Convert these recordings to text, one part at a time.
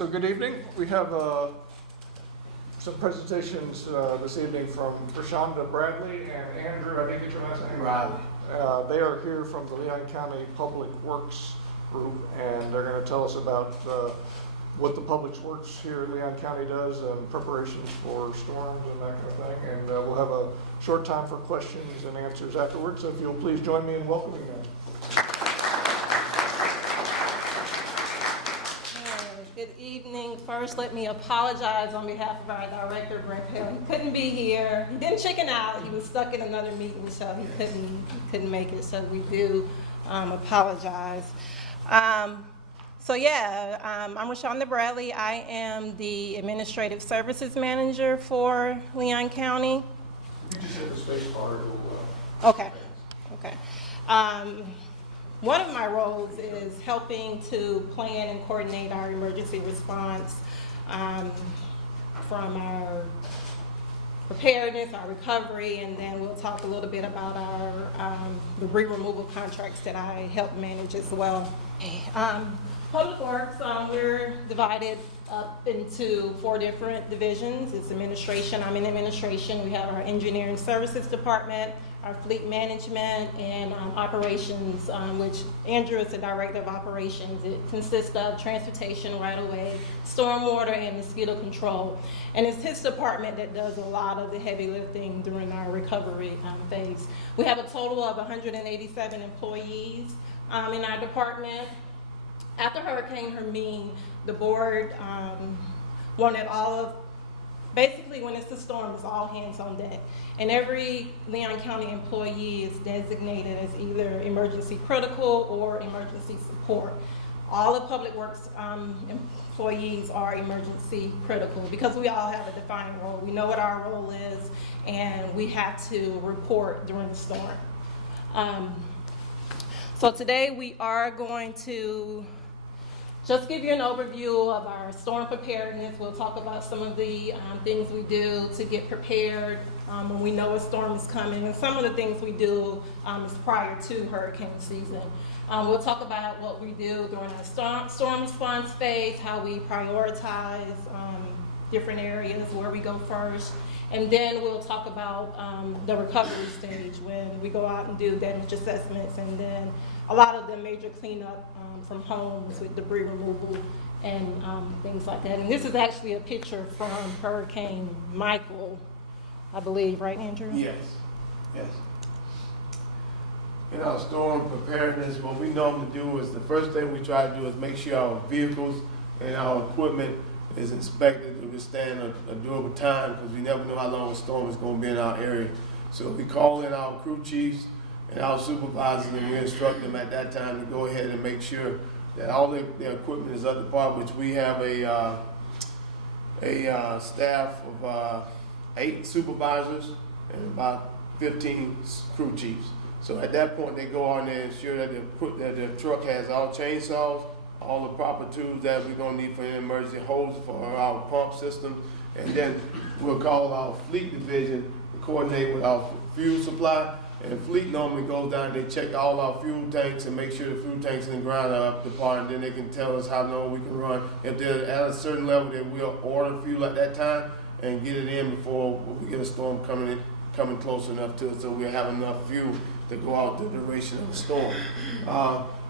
So good evening. We have some presentations this evening from Prashanda Bradley and Andrew, I didn't get your last name. Riley. They are here from the Leon County Public Works Group, and they're going to tell us about what the Public Works here in Leon County does and preparations for storms and that kind of thing. And we'll have a short time for questions and answers afterwards. So if you'll please join me in welcoming them. Good evening. First, let me apologize on behalf of our director, Brent Hill. He couldn't be here. He didn't chicken out. He was stuck in another meeting, so he couldn't make it. So we do apologize. I'm Rashonda Bradley. I am the Administrative Services Manager for Leon County. You just hit the space bar. Okay. One of my roles is helping to plan and coordinate our emergency response from our preparedness, our recovery, and then we'll talk a little bit about our debris removal contracts that I help manage as well. Public Works, we're divided up into 4 different divisions. It's administration. I'm in administration. We have our engineering services department, our fleet management, and operations, which Andrew is the director of operations. It consists of transportation, right-of-way, stormwater, and mosquito control. And it's his department that does a lot of the heavy lifting during our recovery phase. We have a total of 187 employees in our department. After Hurricane Hermine, the board wanted basically when it's a storm, it's all hands on deck. And every Leon County employee is designated as either emergency critical or emergency support. All the Public Works employees are emergency critical because we all have a defined role. We know what our role is, and we have to report during the storm. So today we are going to just give you an overview of our storm preparedness. We'll talk about some of the things we do to get prepared when we know a storm is coming, and some of the things we do is prior to hurricane season. We'll talk about what we do during our storm response phase, how we prioritize different areas, where we go first, and then we'll talk about the recovery stage when we go out and do damage assessments, and then a lot of the major cleanup from homes with debris removal and things like that. And this is actually a picture from Hurricane Michael, I believe, right, Andrew? Yes. In our storm preparedness, what we normally do is the first thing we try to do is make sure our vehicles and our equipment is inspected to withstand a durable time, because we never know how long a storm is going to be in our area. So we call in our crew chiefs and our supervisors, and we instruct them at that time to go ahead and make sure that all their equipment is up to par, which we have a staff of 8 supervisors and about 15 crew chiefs. So at that point, they go on there and ensure that the truck has all chainsaws, all the proper tools that we're going to need for an emergency, hose for our pump system, and then we'll call our fleet division to coordinate with our fuel supply. And fleet normally goes down, they check all our fuel tanks and make sure the fuel tanks in the ground are up to par, and then they can tell us how long we can run. If they're at a certain level, then we'll order fuel at that time and get it in before we get a storm coming close enough to it, so we'll have enough fuel to go out the duration of the storm.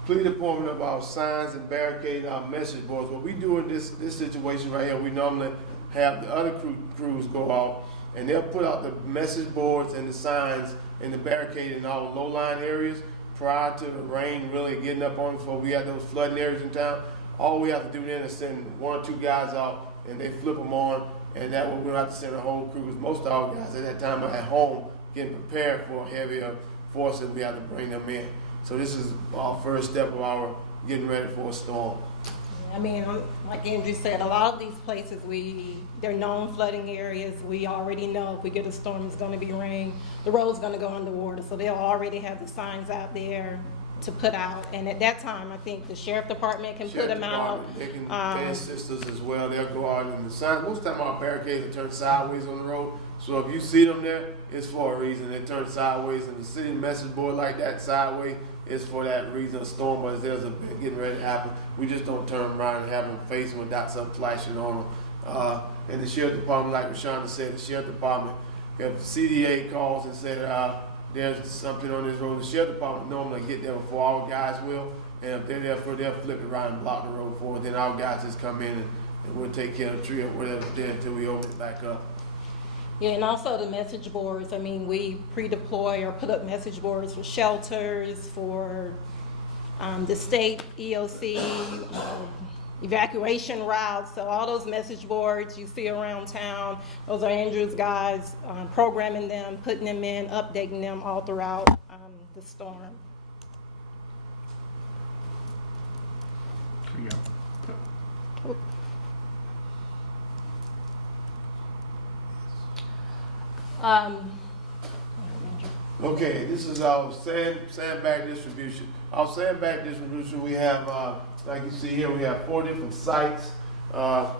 Fleet deployment of our signs and barricades, our message boards. What we do in this situation right here, we normally have the other crews go out, and they'll put out the message boards and the signs and the barricade in all low-lying areas prior to the rain really getting up on us, before we have those flooding areas in town. All we have to do then is send 1 or 2 guys out, and they flip them on, and that way we don't have to send a whole crew, because most of our guys at that time are at home getting prepared for a heavier force that we have to bring them in. So this is our first step of our getting ready for a storm. I mean, like Andrew said, a lot of these places, they're known flooding areas. We already know if we get a storm, it's going to be rain. The road's going to go underwater, so they'll already have the signs out there to put out. And at that time, I think the sheriff department can put them out. They can, their sisters as well, they'll go out and the sign, most of the time our barricades are turned sideways on the road. So if you see them there, it's for a reason. They turn sideways, and the city message board like that sideways is for that reason. A storm, but there's a getting ready to happen. We just don't turn around and have them facing without something flashing on them. And the sheriff department, like Rashonda said, the sheriff department, if the CDA calls and said there's something on this road, the sheriff department normally get there before our guys will. And if they're there for, they'll flip it around and block the road for it. Then our guys just come in and we'll take care of the tree or whatever's there until we open it back up. Yeah, and also the message boards. I mean, we pre-deploy or put up message boards for shelters, for the state EOC, evacuation routes. So all those message boards you see around town, those are Andrew's guys programming them, putting them in, updating them all throughout the storm. Yeah. Okay, this is our sandbag distribution. Our sandbag distribution, we have, like you see here, we have 4 different sites. And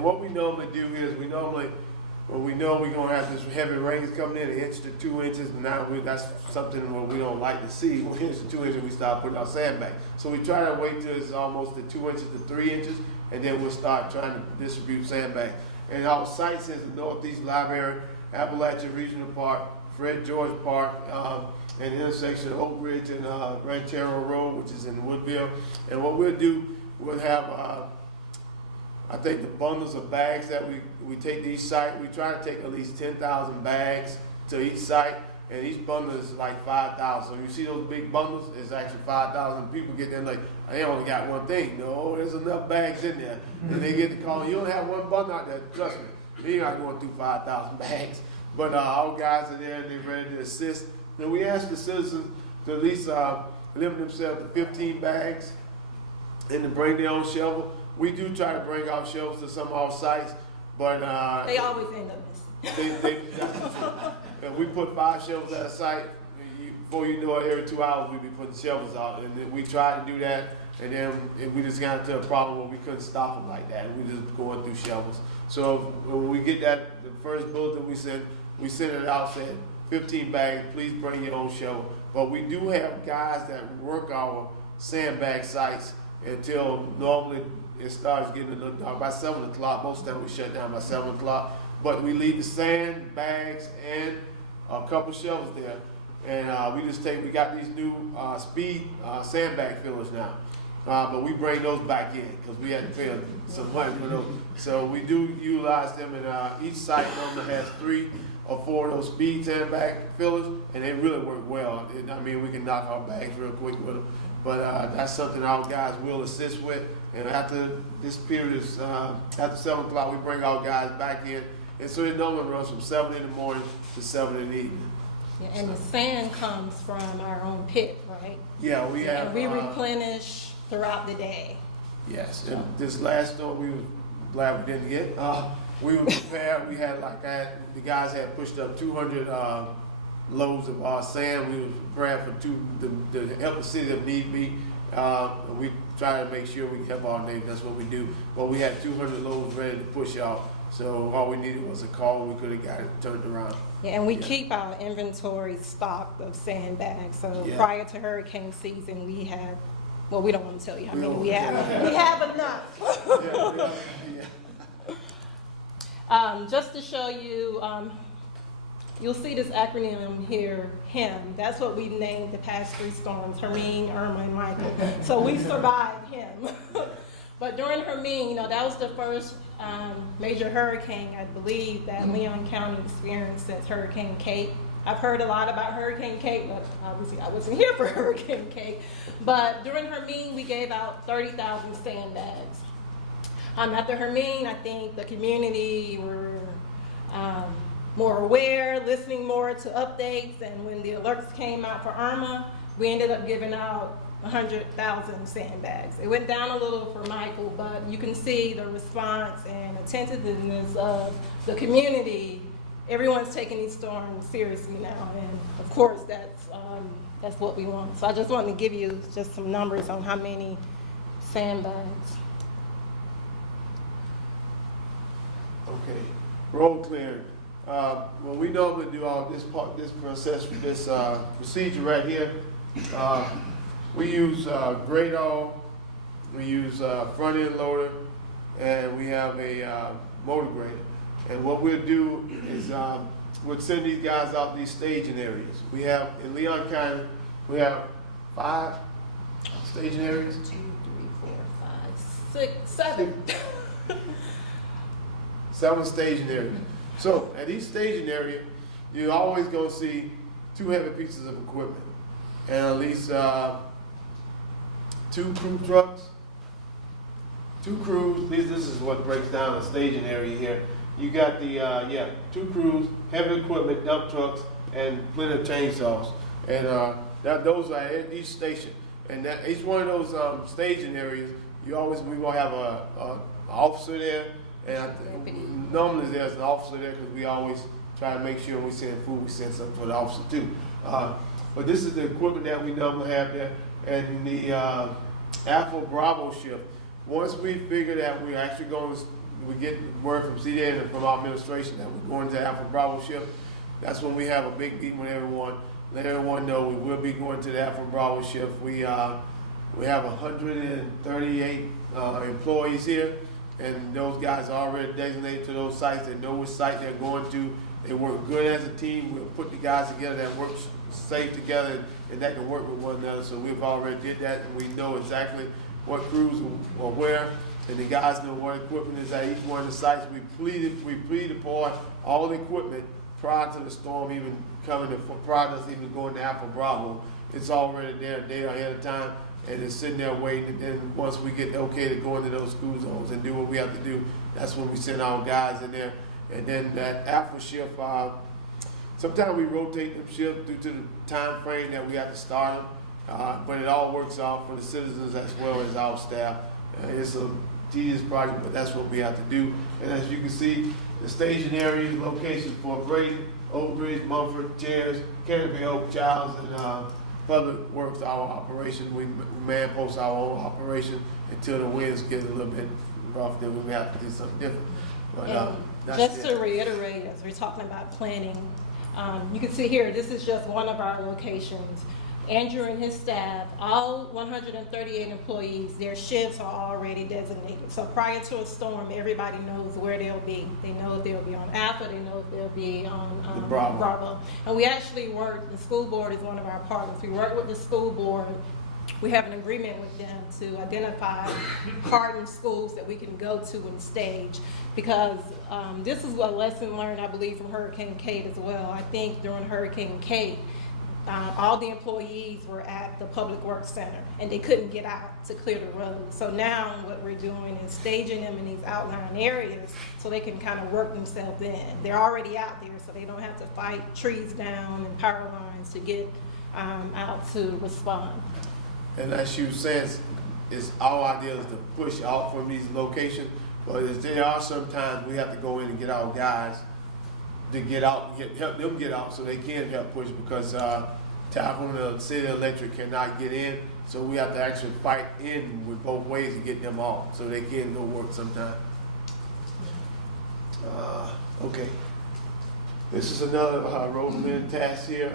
what we normally do here is when we know we're gonna have this heavy rains coming in, 1 inch to 2 inches, and now that's something where we don't like to see. 1 inch to 2 inches, we start putting our sandbag. So we try to wait till it's almost at 2 inches to 3 inches, and then we'll start trying to distribute sandbag. And our sites is the Northeast Library, Appalachian Regional Park, Fred George Park, and the intersection of Oak Ridge and Ranchero Road, which is in Woodville. And what we'll do, we'll have, I think the bundles of bags that we take to each site, we try to take at least 10,000 bags to each site, and each bundle is like 5,000. So you see those big bundles, it's actually 5,000. People get there like, they only got one thing. No, there's enough bags in there. And they get the call, you don't have one bundle out there, trust me. We're not going through 5,000 bags. But our guys are there and they're ready to assist. And we ask the citizens to at least limit themselves to 15 bags and to bring their own shovel. We do try to bring our shovels to some of our sites, but They always end up missing. we put 5 shovels at a site. Before you know it, every 2 hours we be putting shovels out, and then we try to do that, and then we just got into a problem where we couldn't stop them like that, and we just going through shovels. So when we get that, the first bulletin we send it out saying 15 bags, please bring your own shovel. But we do have guys that work our sandbag sites until normally it starts getting a little dark. By 7 o'clock, most of the time we shut down by 7 o'clock. But we leave the sand bags and a couple shovels there. And we got these new speed sandbag fillers now. But we bring those back in because we had to pay some money for those. So we do utilize them, and each site normally has 3 or 4 of those speed sandbag fillers, and they really work well. I mean, we can knock our bags real quick with them. But that's something our guys will assist with. And after this period is, after 7 o'clock, we bring our guys back in. And so it normally runs from 7 in the morning to 7 in the evening. Yeah, and the sand comes from our own pit, right? Yeah, we have. And we replenish throughout the day. Yes, and this last storm we were glad we didn't get. We were prepared. We had the guys had pushed up 200 loads of sand. We were prepared for to help the city if need be. We try to make sure we can help our neighbors. That's what we do. But we had 200 loads ready to push out. So all we needed was a call. We could have got it turned around. Yeah, and we keep our inventory stocked of sandbags. So Yeah. prior to hurricane season, we had, well, we don't want to tell you how many we have. Yeah. We have enough. Just to show you, you'll see this acronym here, HIM. That's what we've named the past 3 storms, Hermine, Irma, and Michael. So we survived HIM. But during Hermine, that was the first major hurricane, I believe, that Leon County experienced since Hurricane Kate. I've heard a lot about Hurricane Kate, but obviously I wasn't here for Hurricane Kate. But during Hermine, we gave out 30,000 sandbags. After Hermine, I think the community were more aware, listening more to updates, and when the alerts came out for Irma, we ended up giving out 100,000 sandbags. It went down a little for Michael, but you can see the response and attentiveness of the community. Everyone's taking these storms seriously now, and of course that's that's what we want. So I just wanted to give you just some numbers on how many sandbags. Okay, road clearing. When we normally do all this part, this process, this procedure right here, we use Gradall, we use front end loader, and we have a motor grader. And what we'll do is we'll send these guys out these staging areas. We have in Leon County, we have 5 staging areas. 2, 3, 4, 5, 6, 7. 7 staging areas. So at each staging area, you're always going to see 2 heavy pieces of equipment, and at least 2 crew trucks, 2 crews. This is what breaks down the staging area here. You got the 2 crews, heavy equipment, dump trucks, and plenty of chainsaws, and those are at each station. And that each one of those staging areas, we will have a officer there. And normally there's an officer there because we always try to make sure when we send food, we send something for the officer too. But this is the equipment that we normally have there. And the Alpha Bravo shift, once we figure that we're actually going to, we get word from CDA and from our administration that we're going to Alpha Bravo shift, that's when we have a big meeting with everyone, let everyone know we will be going to the Alpha Bravo shift. We have 138 employees here. And those guys are already designated to those sites. They know which site they're going to. They work good as a team. We'll put the guys together that work safe together and that can work with one another. So we've already did that, and we know exactly what crews are where, and the guys know what equipment is at each one of the sites. We pre-deploy all the equipment prior to the storm even coming, prior to us even going to Alpha Bravo. It's already there a day ahead of time. And it's sitting there waiting, and then once we get okay to go into those school zones and do what we have to do, that's when we send our guys in there. And then that Alpha shift, sometimes we rotate them shifts due to the time frame that we have to start them, but it all works out for the citizens as well as our staff. It's a tedious project, but that's what we have to do. And as you can see, the staging areas, locations for Brady, Oak Ridge, Mumford, Chairs, Canterbury, Oak, Childs, and Public Works, our operation. We man post our own operation until the winds get a little bit rough, then we may have to do something different. But, just to reiterate, as we're talking about planning, you can see here, this is just one of our locations. Andrew and his staff, all 138 employees, their shifts are already designated. So prior to a storm, everybody knows where they'll be. They know if they'll be on Alpha, they know if they'll be on Bravo. And we actually work, the school board is one of our partners. We work with the school board. We have an agreement with them to identify hardened schools that we can go to and stage, because this is a lesson learned, I believe, from Hurricane Kate as well. I think during Hurricane Kate, all the employees were at the Public Works Center and they couldn't get out to clear the road. So now what we're doing is staging them in these outlying areas so they can kind of work themselves in. They're already out there, so they don't have to fight trees down and power lines to get out to respond. And as you said, it's our idea is to push out from these locations, but there are sometimes we have to go in and get our guys to get out, help them get out so they can help push, because Tallahassee City Electric cannot get in, so we have to actually fight in with both ways to get them off so they can go work sometime. Okay, this is another road clearing task here.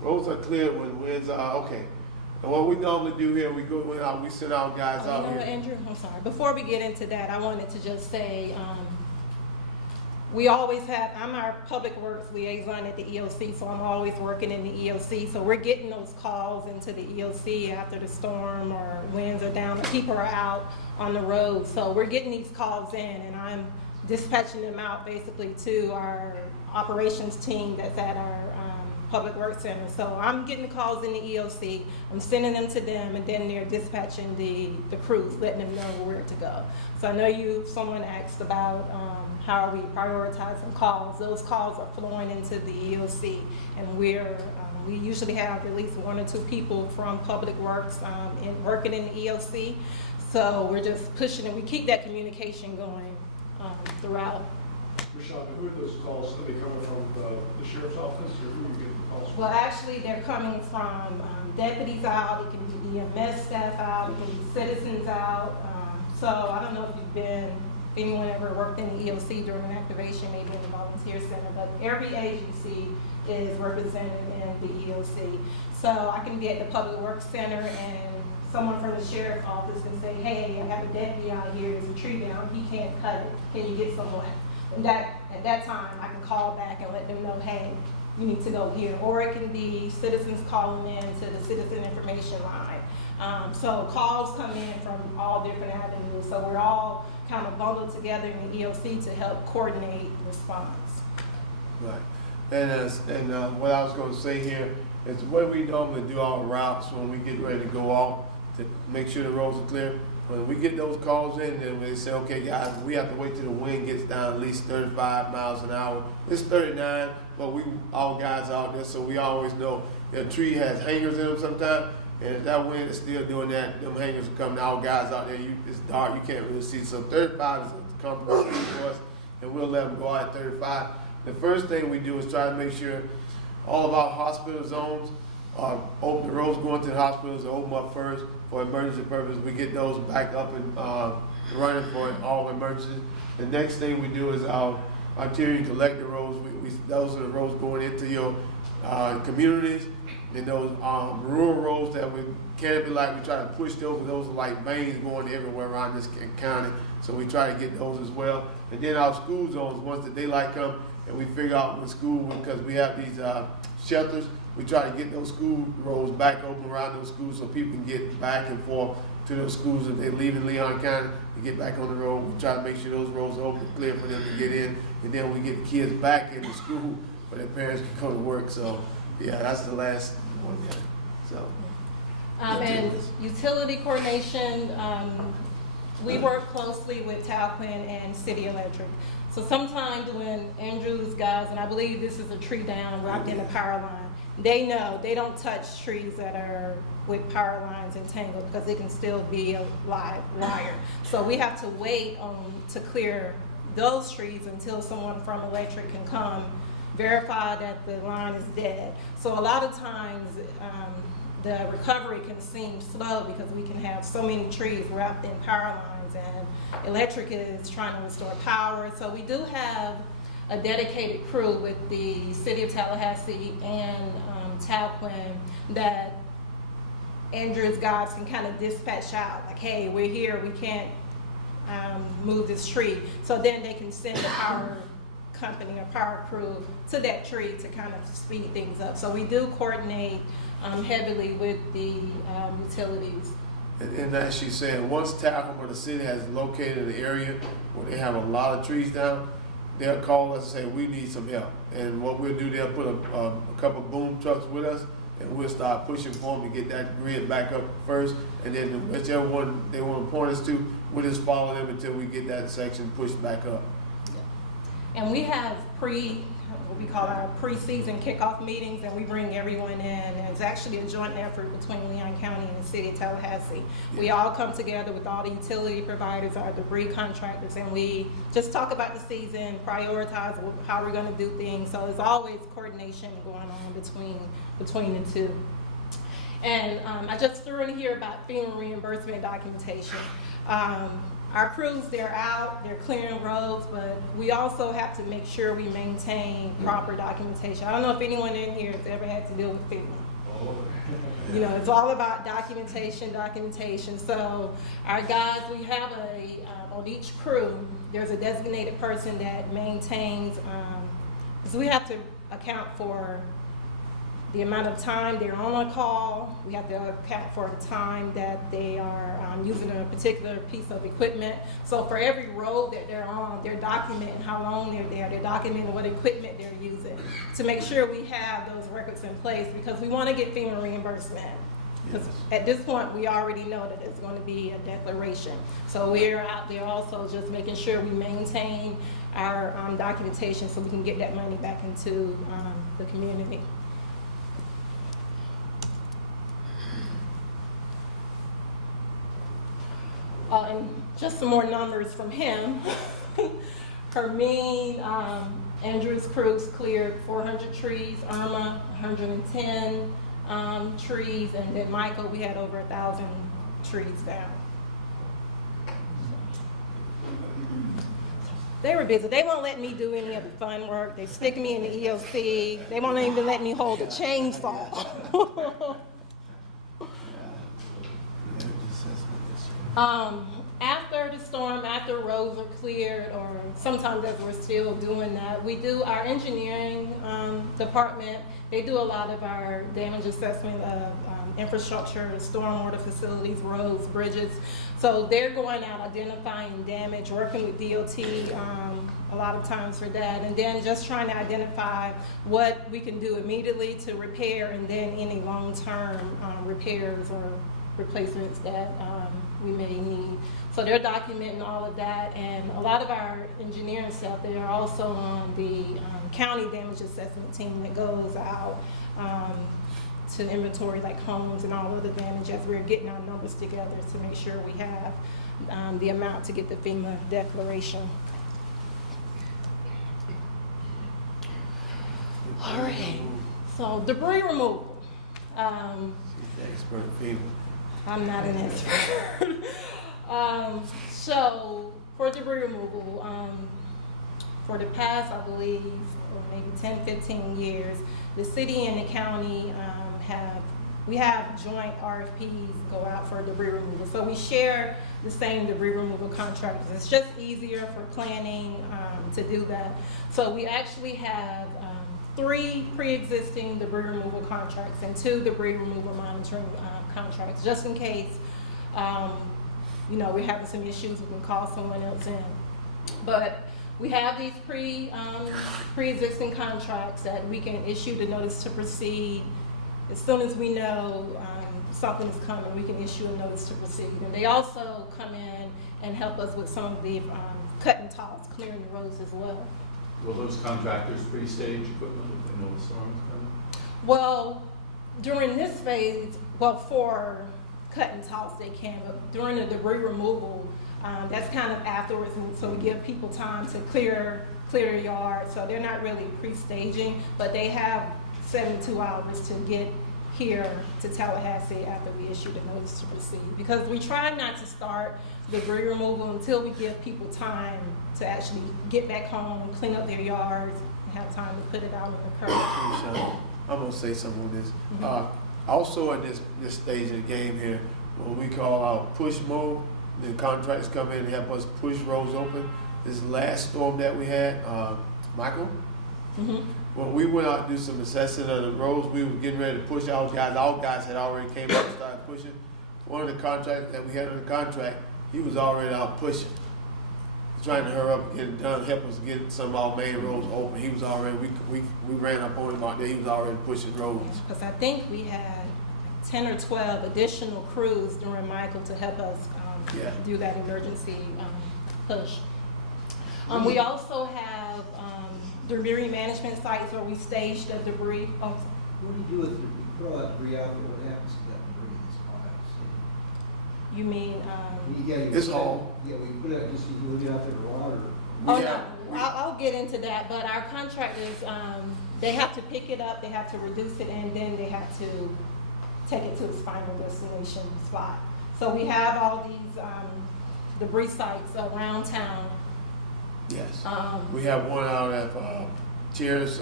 Roads are cleared when winds are okay. And what we normally do here, we go out, we send our guys out here. Andrew, I'm sorry. Before we get into that, I wanted to just say, we always have, I'm our public works liaison at the EOC, so I'm always working in the EOC. So we're getting those calls into the EOC after the storm or winds are down or people are out on the road. So we're getting these calls in, and I'm dispatching them out basically to our operations team that's at our Public Works Center. So I'm getting the calls in the EOC, I'm sending them to them, and then they're dispatching the crews, letting them know where to go. So I know someone asked about how are we prioritizing calls. Those calls are flowing into the EOC, and we usually have at least 1 or 2 people from Public Works working in the EOC. So we're just pushing, and we keep that communication going throughout Rashonda, who are those calls? Are they coming from the sheriff's office, or who are you getting the calls from? Well, actually, they're coming from deputies out, it can be EMS staff out, it can be citizens out. So I don't know if anyone ever worked in the EOC during an activation, maybe in the volunteer center, but every agency is represented in the EOC. So I can be at the Public Works Center and someone from the sheriff's office can say, hey, I have a deputy out here, there's a tree down, he can't cut it, can you get someone? And at that time, I can call back and let them know, hey, you need to go here. Or it can be citizens calling in to the citizen information line. So calls come in from all different avenues. So we're all kind of bundled together in the EOC to help coordinate response. Right. And what I was going to say here is the way we normally do our routes when we get ready to go off to make sure the roads are clear. When we get those calls in, then we say, okay, guys, we have to wait till the wind gets down at least 35 miles an hour. It's 39, but all guys out there, so we always know the tree has hangers in them sometimes. And if that wind is still doing that, them hangers are coming. Our guys out there, it's dark, you can't really see. So 35 is a comfortable speed for us, and we'll let them go out at 35. The first thing we do is try to make sure all of our hospital zones are open. The roads going to the hospitals are open up first for emergency purposes. We get those back up and running for all emergencies. The next thing we do is our arterial collector roads. Those are the roads going into your communities. And those rural roads that we can't be like, we try to push those. Those are like veins going everywhere around this county. So we try to get those as well. And then our school zones, once the daylight comes and we figure out when school, because we have these shelters, we try to get those school roads back open around those schools so people can get back and forth to those schools if they're leaving Leon County to get back on the road. We try to make sure those roads are open and clear for them to get in. And then we get the kids back into school where their parents can come to work. So yeah, that's the last one there. So. And utility coordination, we work closely with Talquin and City Electric. So sometimes when Andrew's guys, and I believe this is a tree down wrapped in a power line, they know they don't touch trees that are with power lines entangled because it can still be a live wire. So we have to wait to clear those trees until someone from electric can come verify that the line is dead. So a lot of times the recovery can seem slow because we can have so many trees wrapped in power lines and electric is trying to restore power. So we do have a dedicated crew with the City of Tallahassee and Talquin that Andrew's guys can kind of dispatch out, like, hey, we're here, we can't move this tree. So then they can send the power company or power crew to that tree to kind of speed things up. So we do coordinate heavily with the utilities. And as she said, once Talcum or the city has located an area where they have a lot of trees down, they'll call us and say, we need some help. And what we'll do, they'll put a couple boom trucks with us, and we'll start pushing for them to get that grid back up first. And then whichever one they want to point us to, we'll just follow them until we get that section pushed back up. And we have what we call our pre-season kickoff meetings, and we bring everyone in. And it's actually a joint effort between Leon County and the City of Tallahassee. We all come together with all the utility providers, our debris contractors, and we just talk about the season, prioritize how we're going to do things. So there's always coordination going on between the two. And I just threw in here about FEMA reimbursement documentation. Our crews, they're out, they're clearing roads, but we also have to make sure we maintain proper documentation. I don't know if anyone in here has ever had to deal with FEMA. You know, it's all about documentation. So our guys, we have on each crew, there's a designated person that maintains, because we have to account for the amount of time they're on a call. We have to account for the time that they are using a particular piece of equipment. So for every road that they're on, they're documenting how long they're there. They're documenting what equipment they're using to make sure we have those records in place, because we want to get FEMA reimbursement. Because at this point, we already know that it's going to be a declaration. So we're out there also just making sure we maintain our documentation so we can get that money back into the community. And just some more numbers from him. Hermine, Andrew's crews cleared 400 trees, Irma, 110 trees, and then Michael, we had over 1,000 trees down. They were busy. They won't let me do any of the fun work. They stick me in the EOC. They won't even let me hold a chainsaw. After the storm, after roads are cleared, or sometimes as we're still doing that, we do our engineering department. They do a lot of our damage assessment of infrastructure, stormwater facilities, roads, bridges. So they're going out identifying damage, working with DOT a lot of times for that, and then just trying to identify what we can do immediately to repair, and then any long-term repairs or replacements that we may need. So they're documenting all of that, and a lot of our engineering staff, they are also on the county damage assessment team that goes out to inventory like homes and all other damage as we're getting our numbers together to make sure we have the amount to get the FEMA declaration. All right, so debris removal. She's the expert in FEMA. I'm not an expert. So for debris removal, for the past, I believe, or maybe 10, 15 years, the city and the county we have joint RFPs go out for debris removal. So we share the same debris removal contractors. It's just easier for planning to do that. So we actually have 3 pre-existing debris removal contracts and 2 debris removal monitoring contracts, just in case, we're having some issues, we can call someone else in. But we have these pre-existing contracts that we can issue the notice to proceed. As soon as we know something is coming, we can issue a notice to proceed. And they also come in and help us with some of the cut and toss, clearing the roads as well. Will those contractors pre-stage equipment if they know the storm is coming? Well, during this phase, for cut and toss they can, but during the debris removal, that's kind of afterwards, and so we give people time to clear their yard, so they're not really pre-staging, but they have 72 hours to get here to Tallahassee after we issue the notice to proceed, because we try not to start debris removal until we give people time to actually get back home, clean up their yards, and have time to put it out on the curb. I'm gonna say something on this. Also in this stage of the game here, what we call our push mode, the contractors come in and help us push roads open. This last storm that we had, Michael, when we went out to do some assessing of the roads, we were getting ready to push our guys had already came up and started pushing. One of the contracts that we had on the contract, he was already out pushing, trying to hurry up and get it done, help us get some of our main roads open. He was already, we ran up on him out there, he was already pushing roads. Because I think we had 10 or 12 additional crews during Michael to help us do that emergency push. We also have debris management sites where we stage the debris. What do you do with it? You put all that debris out there, what happens to that debris that's piled? You mean? It's all. Yeah, we put it, just you leave it out there to rot, or? Oh, Yeah. no, I'll get into that, but our contractors, they have to pick it up, they have to reduce it, and then they have to take it to its final destination spot. So we have all these debris sites around town. Yes. We have one out at Cheers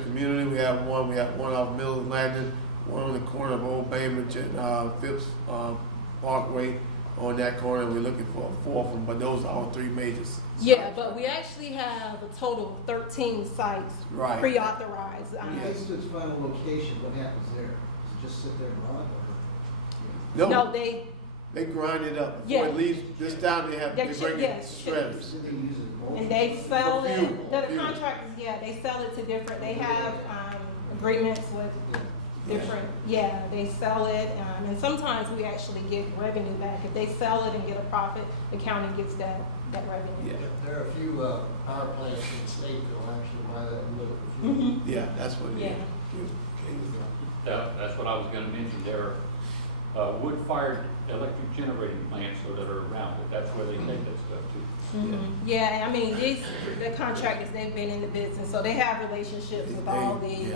Community. We have one off Middle Landing, one on the corner of Old Bainbridge and Phipps Parkway on that corner. We're looking for a 4th one, but those are all 3 majors. Yeah, but we actually have a total of 13 sites Right. pre-authorized. When it gets to its final location, what happens there? Does it just sit there and rot, or? No, they grind it up. Yeah. Before it leaves this time, they bring it yes. shredders. Do they use it as mulch? and they sell it. Fuel. The contractors, they sell it to different. They have agreements with different. Yeah, they sell it, and sometimes we actually get revenue back if they sell it and get a profit. The county gets that revenue. Yeah. There are a few power plants in the state that will actually buy that wood for fuel. Mm-hmm. Yeah, that's what it Yeah. is. Yeah, that's what I was gonna mention. There are wood-fired electric generating plants that are around it. That's where they take that stuff to. Yeah, I mean, the contractors, they've been in the business, so they have relationships with all these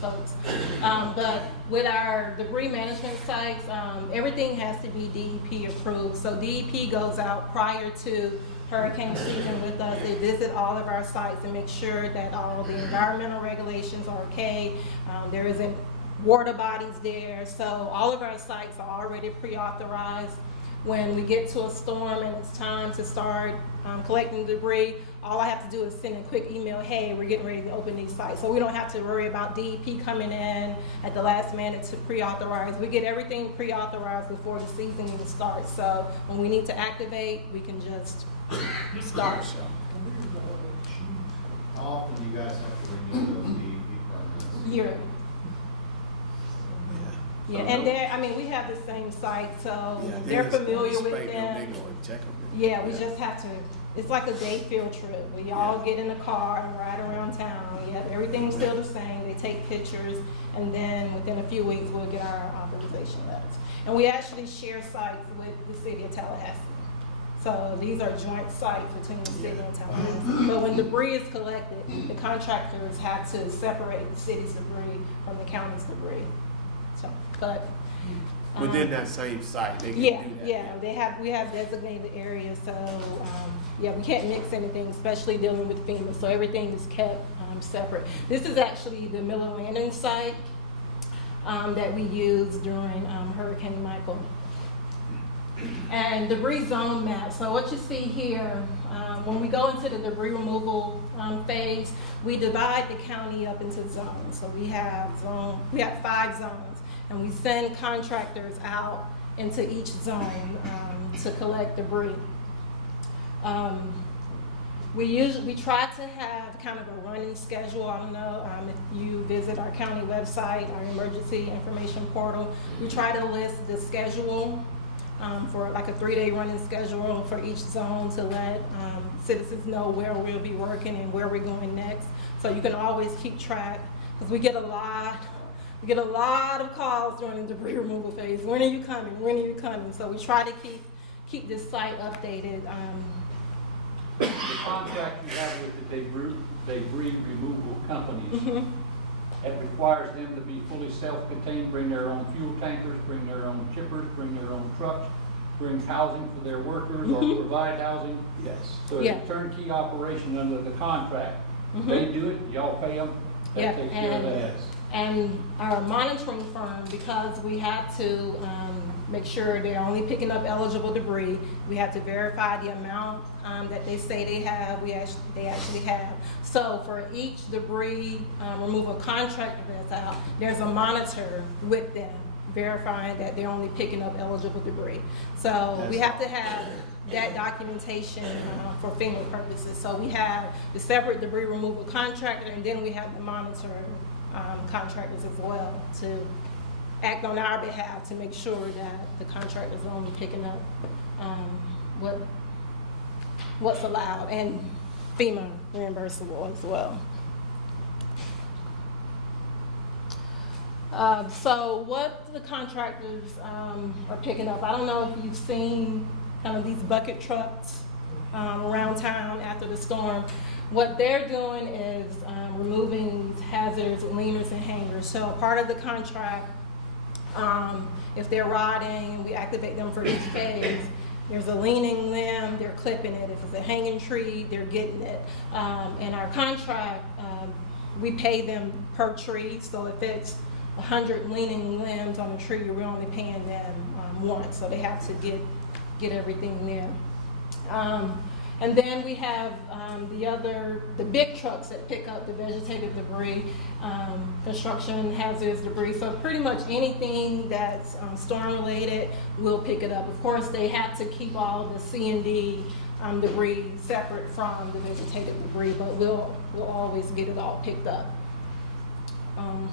folks. But with our debris management sites, everything has to be DEP approved. So DEP goes out prior to hurricane season with us. They visit all of our sites and make sure that all the environmental regulations are okay. There isn't water bodies there. So all of our sites are already pre-authorized. When we get to a storm and it's time to start collecting debris, all I have to do is send a quick email, hey, we're getting ready to open these sites. So we don't have to worry about DEP coming in at the last minute to pre-authorize. We get everything pre-authorized before the season even starts. So when we need to activate, we can just start. How often do you guys have to renew those DEP permits? Yearly. Yeah, and they're, I mean, we have the same site, so they're familiar with them. Yeah, we just have to, it's like a day field trip. We all get in the car and ride around town. We have everything still the same. They take pictures, and then within a few weeks, we'll get our authorization letters. And we actually share sites with the city of Tallahassee. So these are joint sites between the city and Tallahassee. But when debris is collected, the contractors have to separate the city's debris from the county's debris. So, but Within that same site, they can yeah, do that. yeah, we have designated areas, so, yeah, we can't mix anything, especially dealing with FEMA, so everything is kept, separate. This is actually the Miller Landing site, that we used during, Hurricane Michael. And debris zone map, so what you see here, when we go into the debris removal, phase, we divide the county up into zones, so we have 5 zones. And we send contractors out into each zone to collect debris. We try to have kind of a running schedule. I don't know if you visit our county website, our emergency information portal. We try to list the schedule for like a 3-day running schedule for each zone to let citizens know where we'll be working and where we're going next. So you can always keep track, because we get a lot of calls during the debris removal phase. When are you coming? When are you coming? So we try to keep this site updated. The contract you have with the debris removal companies, it requires them to be fully self-contained, bring their own fuel tankers, bring their own chippers, bring their own trucks, bring housing for their workers, or provide housing. Yes. So it's a turnkey operation under the contract. They do it, y'all pay them, that takes care of that. And our monitoring firm, because we have to make sure they're only picking up eligible debris, we have to verify the amount that they say they have, they actually have. So for each debris removal contractor that's out, there's a monitor with them verifying that they're only picking up eligible debris. So we have to have that documentation for FEMA purposes. So we have the separate debris removal contractor, and then we have the monitor contractors as well to act on our behalf to make sure that the contractors are only picking up what's allowed, and FEMA reimbursable as well. So what the contractors are picking up, I don't know if you've seen kind of these bucket trucks around town after the storm. What they're doing is removing these hazards, leaners, and hangers. So part of the contract, if they're rotting, we activate them for each phase. There's a leaning limb, they're clipping it. If it's a hanging tree, they're getting it. And our contract, we pay them per tree. So if it's 100 leaning limbs on a tree, we're only paying them once. So they have to get everything there. And then we have the big trucks that pick up the vegetative debris, construction hazardous debris. So pretty much anything that's storm related, we'll pick it up. Of course, they have to keep all the C&D debris separate from the vegetative debris, but we'll always get it all picked up. And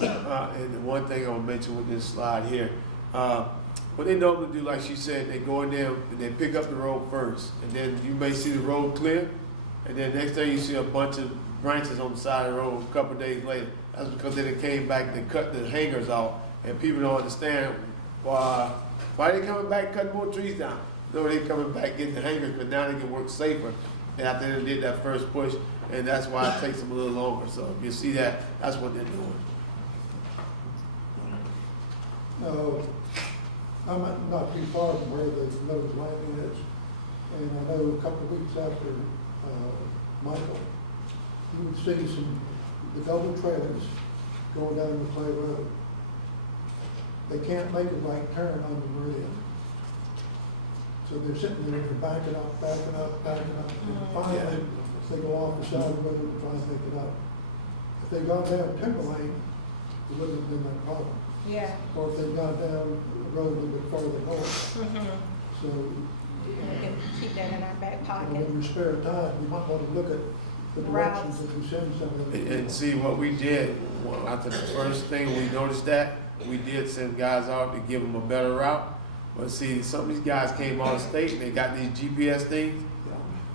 the one thing I'll mention with this slide here, what they normally do, like she said, they go in there and they pick up the road first, and then you may see the road clear, and then next thing you see a bunch of branches on the side of the road a couple of days later. That's because then it came back and cut the hangers off, and people don't understand why they coming back cutting more trees down. No, they coming back getting the hangers, but now they can work safer. And after they did that first push, and that's why it takes them a little longer. So if you see that, that's what they're doing. I'm not too far from where the Lowe's Landing is, and I know a couple of weeks after Michael, you would see the double trailers going down the Clay Road. They can't make a right turn on the Meridian. So they're sitting there, they're backing up, and finally, they go off the side of the road to try and make it up. If they got down Timber Lane, it wouldn't have been that problem. Yeah. Or if they got down the road a little bit further north. So, We can keep that in our back pocket. in your spare time, you might want to look at the directions that you send some of them. And see what we did, well, after the first thing we noticed that, we did send guys out to give them a better route. But see, some of these guys came out of state and they got these GPS things.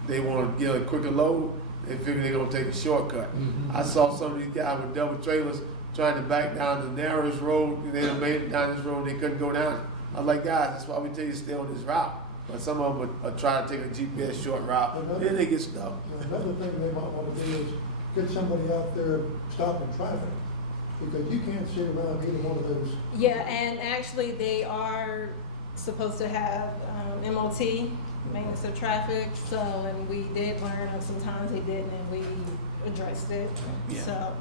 They want to get a quicker load. They figure they're going to take a shortcut. I saw some of these guys with double trailers trying to back down the narrowest road. And they done made it down this road and they couldn't go down it. I was like, guys, that's why we tell you to stay on this route. But some of them are trying to take a GPS short route. Then they get stuck. Another thing they might want to do is get somebody out there stopping traffic, because you can't see around either one of those. Yeah, and actually they are supposed to have MOT, maintenance of traffic, so, and we did learn of sometimes they didn't, and we addressed it. Yeah. So,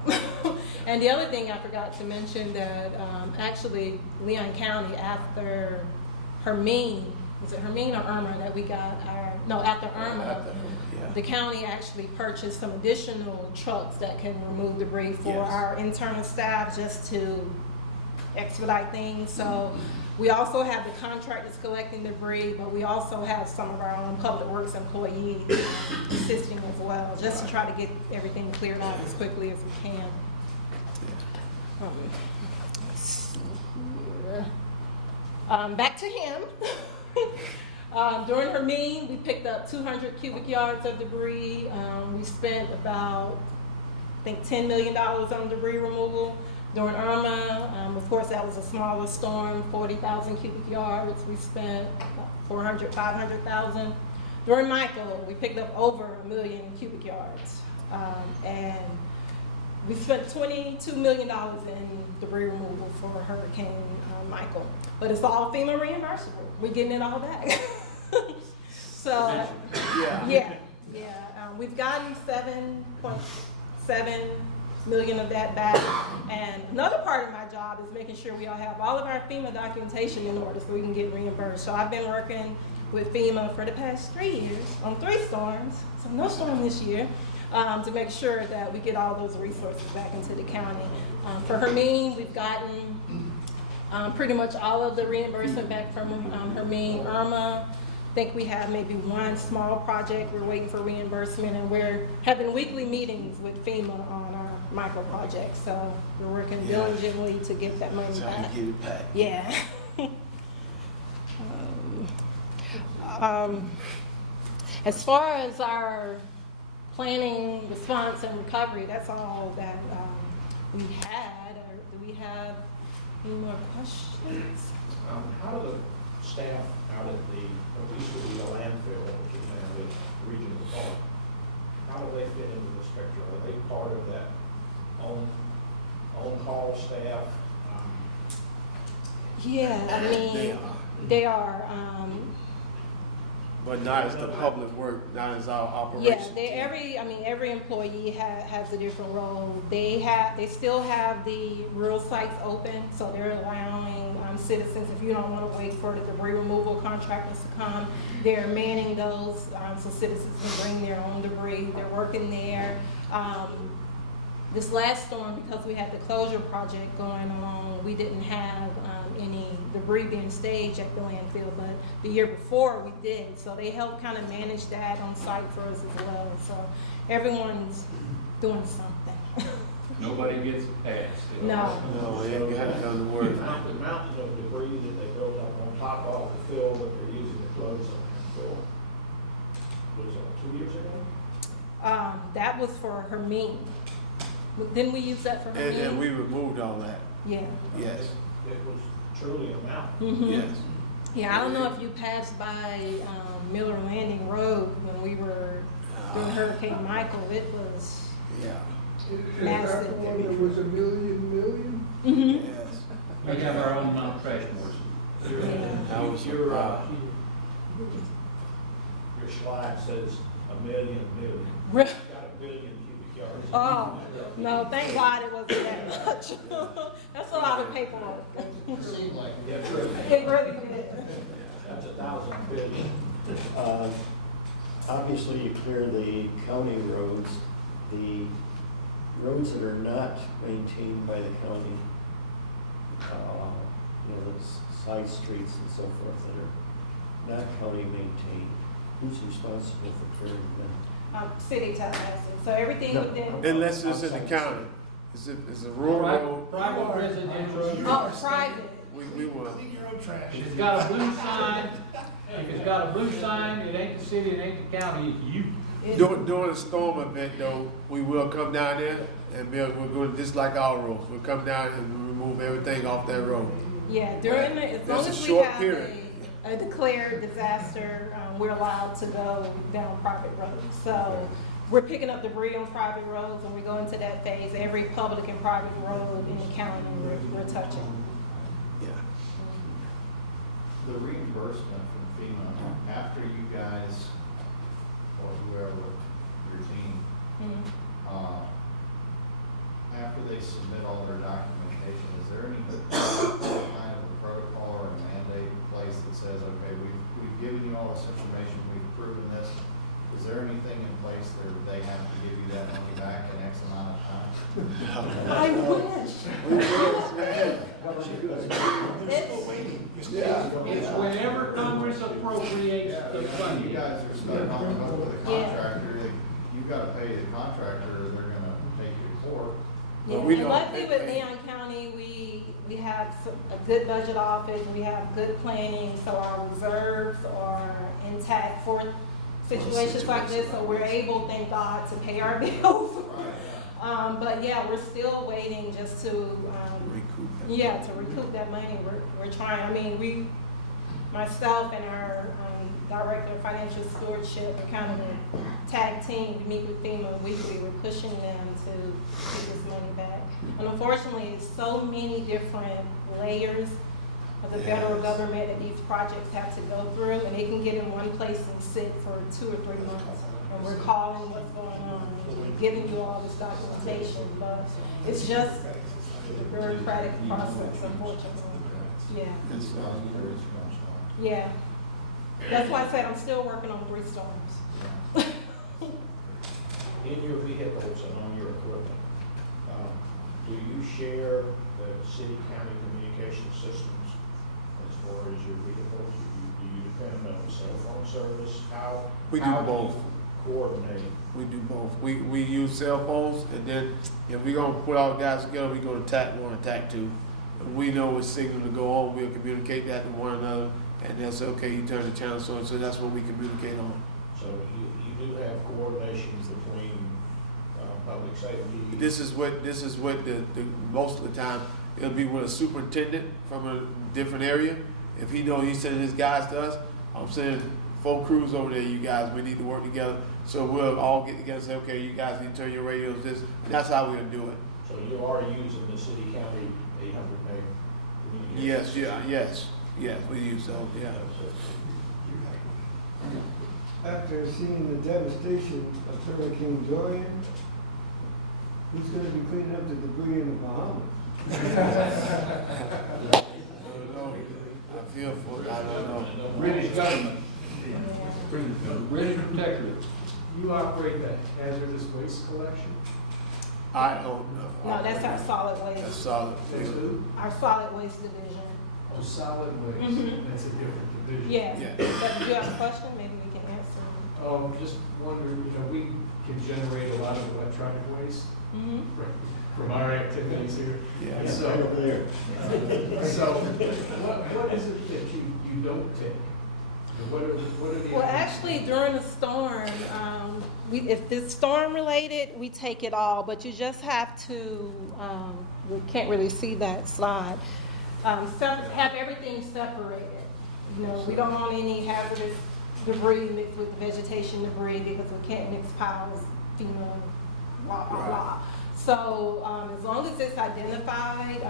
and the other thing I forgot to mention that actually Leon County, after Hermine, was it Hermine or Irma that we got our, no, after Irma, the county actually purchased some additional trucks that can remove debris for Yes. our internal staff, just to expedite things. So we also have the contractors collecting debris, but we also have some of our own public works employees assisting as well, just to try to get everything cleared out as quickly as we can. Let's see here. Back to him. During Hermine, we picked up 200 cubic yards of debris. We spent about, I think, $10 million on debris removal. During Irma, of course, that was a smaller storm, 40,000 cubic yards. We spent about 400, 500,000. During Michael, we picked up over 1 million cubic yards. And we spent $22 million in debris removal for Hurricane Michael. But it's all FEMA reimbursable. We're getting it all back. So, yeah. We've gotten 7.7 million of that back. And another part of my job is making sure we all have all of our FEMA documentation in order so we can get reimbursed. So I've been working with FEMA for the past 3 years on 3 storms, so no storm this year, to make sure that we get all those resources back into the county. For Hermine, we've gotten pretty much all of the reimbursement back from Hermine. Irma, I think we have maybe one small project we're waiting for reimbursement, and we're having weekly meetings with FEMA on our micro project. So we're working diligently to get that money Trying back. to get it back. Yeah. As far as our planning, response, and recovery, that's all that we had. Or do we have any more questions? How do the staff out at the, at least with the landfill, which is now the regional park, how do they fit into the spectrum? Are they part of that on-call staff? Yeah, I mean, they are. But not as the public work, not as our Yeah, operation. every employee has a different role. They still have the rural sites open, so they're allowing citizens, if you don't want to wait for the debris removal contractors to come, they're manning those so citizens can bring their own debris. They're working there. This last storm, because we had the closure project going on, we didn't have any debris being staged at the landfill, but the year before we did. So they helped kind of manage that on site for us as well. So everyone's doing something. Nobody gets a pass. No. No, they haven't done the work. The mountain of debris that they built up on top of the fill that they're using to close on landfill, was it 2 years ago? That was for Hermine. Didn't we use that for Hermine? And we removed all that. Yeah. Yes. It was truly a mountain. Mhm. Yes. Yeah, I don't know if you passed by Miller Landing Road when we were doing Hurricane Michael. It was Yeah. massive. It was a million? Mhm. Yes. We have our own trash boards. That was Your, surprised. your slide says a million. Re- It's got a billion cubic yards. Oh, no, thank God it wasn't that much. That's a lot of paperwork. It seemed like. Yeah, true. It really did. That's 1,000 billion. Obviously, you clear the county roads, the roads that are not maintained by the county, the side streets and so forth that are not county maintained, who's responsible for clearing them? City Tallahassee. So everything No. within. Unless it's in the county. It's a rural road. Private residential. Oh, private. We will. If it's got a blue sign, it ain't the city, it ain't the county, it's you. During the storm event though, we will come down there and we're going, just like our roads, we'll come down and we remove everything off that road. Yeah, during the, as long That's a as we short have period. a declared disaster, we're allowed to go down private roads. So we're picking up debris on private roads, and we go into that phase. Every public and private road in the county we're touching. Yeah. The reimbursement from FEMA, after you guys, or whoever, your team, after they submit all their documentation, is there any kind of a protocol or a mandate in place that says, okay, we've given you all this information, we've proven this, is there anything in place that they have to give you that money back in X amount of time? I wish. It's whenever Congress appropriates the You funding. guys are stuck on the hook with the contractor, you've got to pay the contractor, or they're gonna take you to court. Yeah, But we and don't- luckily with Leon County, we have a good budget office, we have good planning, so our reserves are intact for situations like this, so we're able, thank God, to pay our bills. But yeah, we're still waiting just to, Recoup that. yeah, to recoup that money. We're trying, I mean, myself and our Director of Financial Stewardship are kind of a tag team. We meet with FEMA weekly. We're pushing them to get this money back. And unfortunately, it's so many different layers of the federal government that these projects have to go through, and they can get in one place and sit for 2 or 3 months. And we're calling what's going on, and giving you all this documentation, but it's just a bureaucratic process, unfortunately. Yeah. Yeah. That's why I said I'm still working on 3 storms. In your vehicles and on your equipment, do you share the city-county communication systems as far as your vehicles? Do you depend on cell phone service? We do how both. you coordinate? We do both. We use cell phones, and then if we're gonna put our guys together, we go to TAC 1 and TAC 2. And we know what signal to go on, we'll communicate that to one another, and they'll say, okay, you turn the channel, so that's what we communicate on. So you do have coordination between public safety? This is what the most of the time, it'll be with a superintendent from a different area. If he knows he's sending his guys to us, I'm sending 4 crews over there, you guys, we need to work together. So we'll all get together and say, okay, you guys need to turn your radios this, and that's how we're gonna do it. So you are using the city-county 800 meg communication? Yes, we use those, yeah. After seeing the devastation of Hurricane Dorian, who's gonna be cleaning up the debris in the Bahamas? I don't know. I feel for it, I don't know. British government, British protectorate. You operate that hazardous waste collection? I don't know. No, that's our solid That's waste, solid. That's who? our solid waste division. Oh, solid waste, Mhm. that's a different division. Yes. Yeah. But do you have a question? Maybe we can answer. Just wondering, we can generate a lot of electronic waste Mm-hmm. from our activities here. Yeah. And so, Right over there. so what is it that you don't take? What are the? Well, actually, during the storm, if it's storm related, we take it all, but you just have to, we can't really see that slide, have everything separated. You know, we don't want any hazardous debris mixed with vegetation debris because we can't mix piles, FEMA, blah, blah, blah. So, as long as it's identified,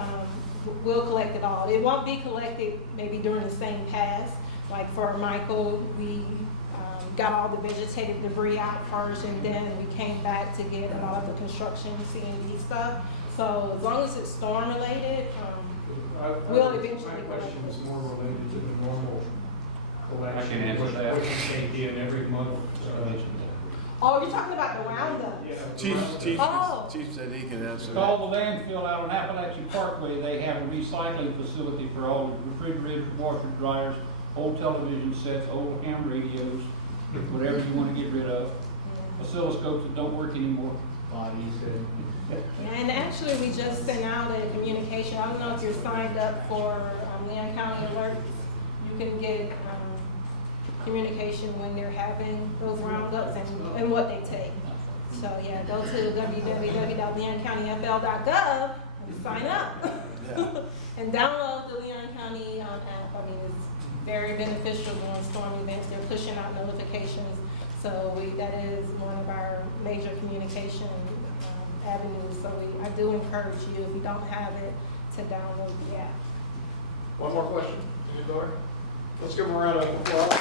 we'll collect it all. It won't be collected maybe during the same pass. Like for Michael, we got all the vegetated debris out first, and then we came back to get all of the construction C&D stuff. So as long as it's storm related, we'll eventually. My question is more related to the normal collection. I can answer that. What you take in every month. Oh, you're talking about the roundup? Yeah. Chief said he can answer that. Call the landfill out on Appalachian Parkway. They have a recycling facility for all the refrigerators, washer dryers, old television sets, old ham radios, whatever you want to get rid of. Oscilloscopes that don't work anymore. Bodies and. And actually, we just sent out a communication. I don't know if you're signed up for Leon County Alerts. You can get communication when they're having those roundups and what they take. So yeah, go to www.leoncountyfl.gov and sign up. And download the Leon County app. I mean, it's very beneficial during storm events. They're pushing out notifications. So that is one of our major communication avenues. So I do encourage you, if you don't have it, to download the app. One more question, Isidore? Let's give them a round of applause.